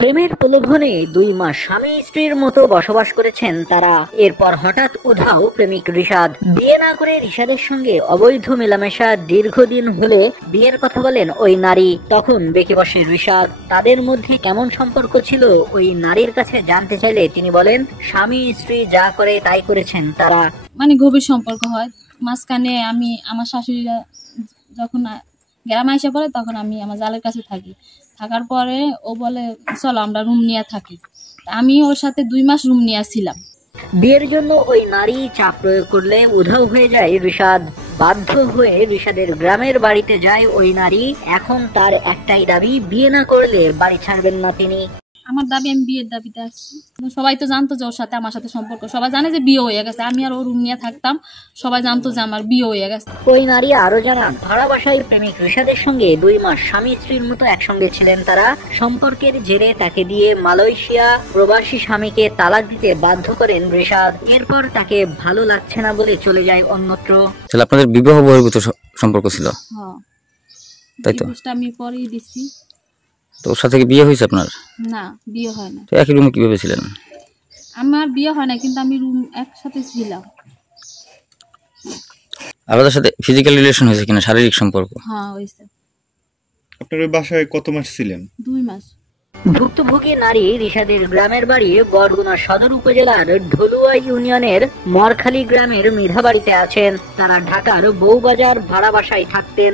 প্রেমের প্রলোভনে 2 মাস স্বামী স্ত্রীর মতো বসবাস করেছেন তারা। এরপর হঠাৎ উধাও প্রেমিক রিশাদ। বিয়ে না করে রিশাদের সঙ্গে অবৈধ মেলামেশা দীর্ঘদিন হলে বিয়ের কথা বলেন ওই নারী। তখন বেঁকে বসে রিশাদ। তাদের মধ্যে কেমন সম্পর্ক ছিল ওই নারীর কাছে জানতে চাইলে তিনি বলেন, স্বামী স্ত্রী যা করে তাই করেছেন তারা। মানে গভীর সম্পর্ক হয়। মাঝখানে আমি আমার শাশুড়িরা যখন গ্রামে এসে পড়ে তখন আমি আমার জালের কাছে থাকি। থাকার পরে ও বলে চলো আমরা রুম নিয়ে থাকি। আমি ওর সাথে 2 মাস রুম নিয়ে ছিলাম। বিয়ের জন্য ওই নারী চাপ প্রয়োগ করলে উধাও হয়ে যায় রিশাদ। বাধ্য হয়ে রিশাদের গ্রামের বাড়িতে যায় ওই নারী। এখন তার একটাই দাবি, বিয়ে না করলে বাড়ি ছাড়বেন না তিনি। আমার দাবি, আমি বিয়ের দাবিতে আসছি। সবাই তো জানতো যে ওর সাথে আমার সাথে সম্পর্ক, সবাই জানে যে বিয়ে হয়ে গেছে। আমি আর ও রুম নিয়ে থাকতাম, সবাই জানতো যে আমার বিয়ে হয়ে গেছে। ওই নারী আরো জানান, ভাড়া বাসায় প্রেমিক রিশাদের সঙ্গে 2 মাস স্বামী স্ত্রীর মতো একসঙ্গে ছিলেন তারা। সম্পর্কের জেরে তাকে দিয়ে মালয়েশিয়া প্রবাসী স্বামীকে তালাক দিতে বাধ্য করেন রিশাদ। এরপর তাকে ভালো লাগছে না বলে চলে যায় অন্যত্র। তাহলে আপনাদের বিবাহ বহির্ভূত সম্পর্ক ছিল? হ্যাঁ, তাই তো। আমি পরেই দিচ্ছি। তো ওর সাথে কি বিয়ে হয়েছে আপনার? না, বিয়ে হয় না। তো একই রুমে কিভাবে ছিলেন? আমার বিয়ে হয় না, কিন্তু আমি রুম একসাথে ছিলাম। আপনাদের সাথে ফিজিক্যাল রিলেশন হয়েছে কিনা, শারীরিক সম্পর্ক? হ্যাঁ হয়েছে। আপনার ওই বাসায় কত মাস ছিলেন? 2 মাস। ভুক্তভোগী নারী রিশাদের গ্রামের বাড়ি বরগুনা সদর উপজেলার ঢলুয়া ইউনিয়নের মরখালী গ্রামের মৃধাবাড়িতে আছেন। তারা ঢাকার বউবাজার ভাড়া বাসায় থাকতেন।